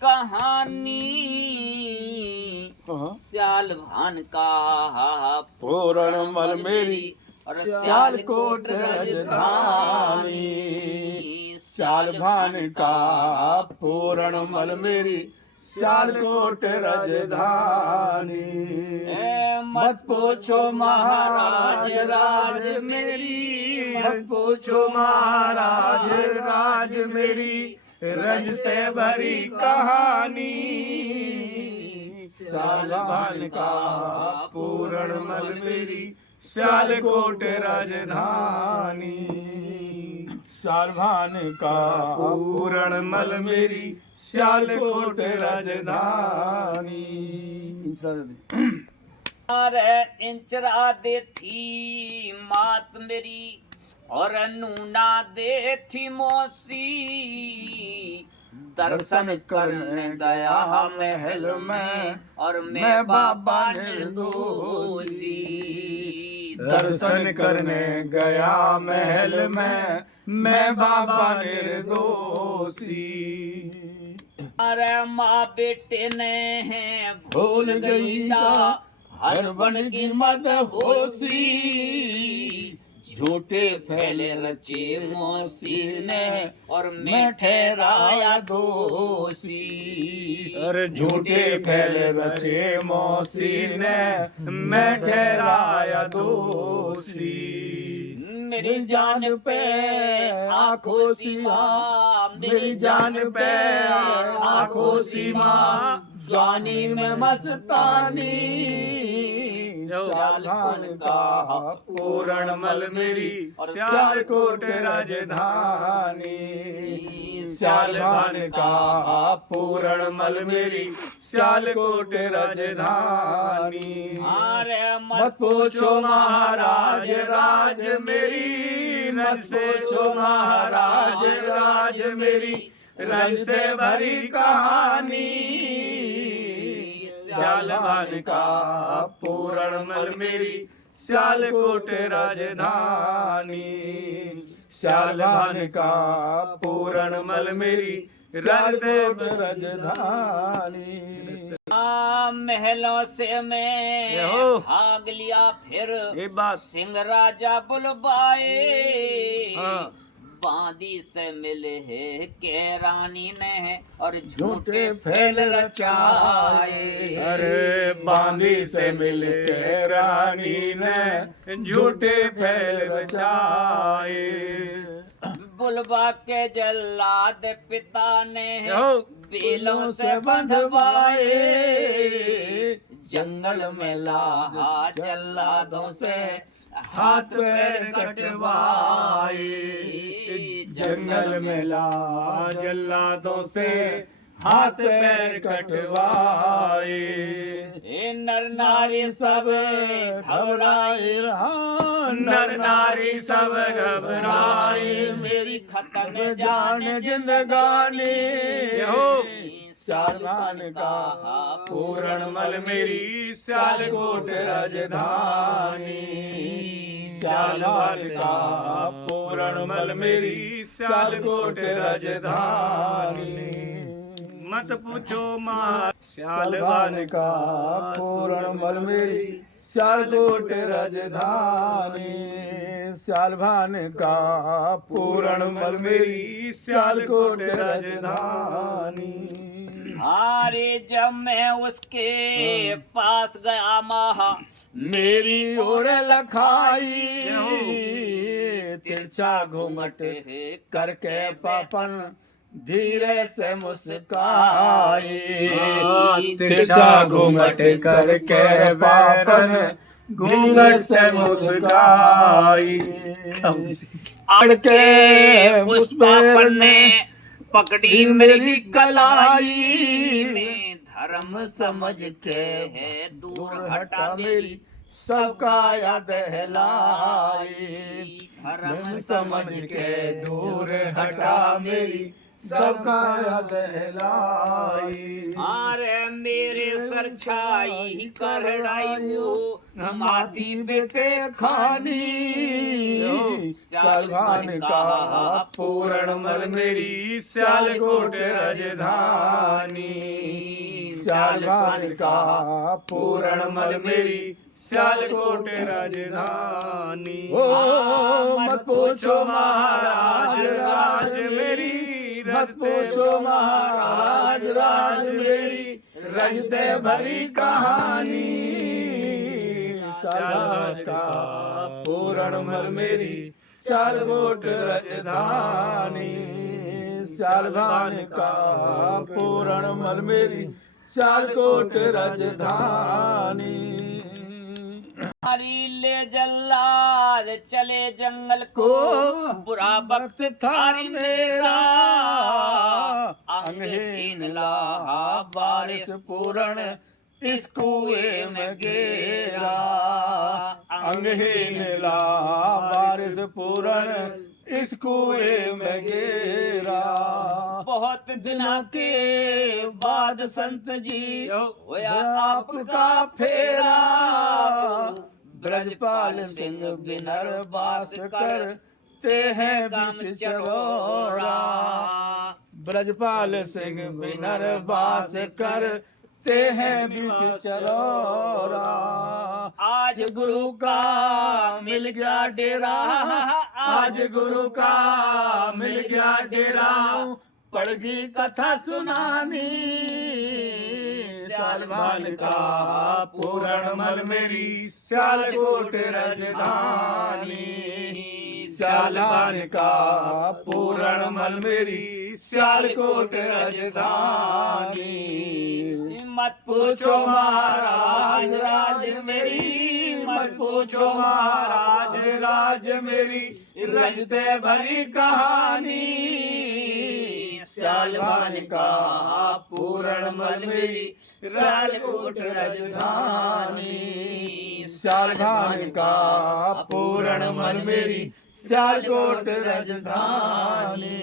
कहानी श्याल भान का पूर्ण मल मेरी और सियालकोट राजधानी। सियालभान का पूर्ण मल मेरी सियालकोट राजधानी। मत पूछो महाराज राज मेरी, मत पूछो महाराज राज मेरी, रंज से भरी कहानी। सियालभान का पूर्ण मल मेरी सियालकोट राजधानी। सियालभान का पूर्ण मल मेरी सियालकोट राजधानी। अरे इंचरा दे थी मात मेरी और नूना दे थी मौसी। दर्शन करने गया महल में और मैं बाबा निर्दोषी। दर्शन करने गया महल में मैं बाबा निर्दोषी। अरे माँ बेटे ने भूल गई हर वन की मद होशी। झूठे फैले रचे मौसी ने और मैं ठहराया दोषी। अरे झूठे फैले रचे मौसी ने मैं ठहराया दोषी। मेरी जान पे आंखों सीमा, मेरी जान पे आंखों सीमा, जवानी में मस्तानी। सियालभान का पूर्ण मल मेरी सियालकोट राजधानी। सियालभान का पूर्ण मल मेरी सियालकोट राजधानी। अरे मत पूछो महाराज राज मेरी, मत पूछो महाराज राज मेरी, रंज से भरी कहानी। सियालभान का पूर्ण मल मेरी सियालकोट राजधानी। सियालभान का पूर्ण मल मेरी सियालकोट राजधानी। महलों से मैं भाग लिया फिर सिंह राजा बुलवाए। बांदी से मिले है के रानी ने और झूठे फैल रचाए। अरे बांदी से मिल के रानी ने झूठे फैल रचाए। बुलवा के जल्लाद पिता ने बेलों से बंधवाए। जंगल में लाहा जल्लादों से हाथ पैर कटवाए। जंगल में ला जल्लादों से हाथ पैर कटवाए। नर नारी सब घबराए, नर नारी सब घबराए। मेरी खत्म जाने जिंदगानी। सियालभान का पूर्ण मल मेरी सियालकोट राजधानी। सियालभान का पूर्ण मल मेरी सियालकोट राजधानी। मत पूछो मां सियालभान का पूर्ण मल मेरी सियालकोट राजधानी। सियालभान का पूर्ण मल मेरी सियालकोट राजधानी। अरे जब मैं उसके पास गया महा मेरी ओर लखाई। तिरछा घूंघट करके पापन धीरे से मुस्काई। तिरछा घूंघट करके पापन घूंघट से मुस्काई। अड़के उस पापन ने पकड़ी मेरी कलाई में। धर्म समझ के है दूर हटा मेरी सबका याद दहलाई। धर्म समझ के दूर हटा मेरी सबका दहलाई अरे मेरे सर छाई करड़ाई माथी बेटे खानी सालभान का पूर्ण मल मेरी सियालकोट राजधानी सालभान का पूर्ण मल मेरी सियालकोट राजधानी ओ मत पूछो महाराज राज मेरी मत पूछो महाराज राज मेरी रजते भरी कहानी साल का पूर्ण मल मेरी सियालकोट राजधानी सालभान का पूर्ण मल मेरी सियालकोट राजधानी हरी ले जल्लाद चले जंगल को बुरा वक्त थारी मेरा अंगहीन लाहा बारिश पूर्ण इस कुएं में गिरा अंगहीन ला बारिश पूर्ण इस कुएं में गिरा बहुत दिनों के बाद संत जी होया आपका फेरा ब्रजपाल सिंह बिनर बास करते हैं काम चरोरा ब्रजपाल सिंह बिनर बास करते हैं बीच चरोरा आज गुरु का मिल गया डेरा आज गुरु का मिल गया डेरा पड़गी कथा सुनानी सालभान का पूर्ण मल मेरी सियालकोट राजधानी सालभान का पूर्ण मल मेरी सियालकोट राजधानी मत पूछो महाराज राज मेरी मत पूछो महाराज राज मेरी रजते भरी कहानी सालभान का पूर्ण मल मेरी सियालकोट राजधानी सालभान का पूर्ण मल मेरी सियालकोट राजधानी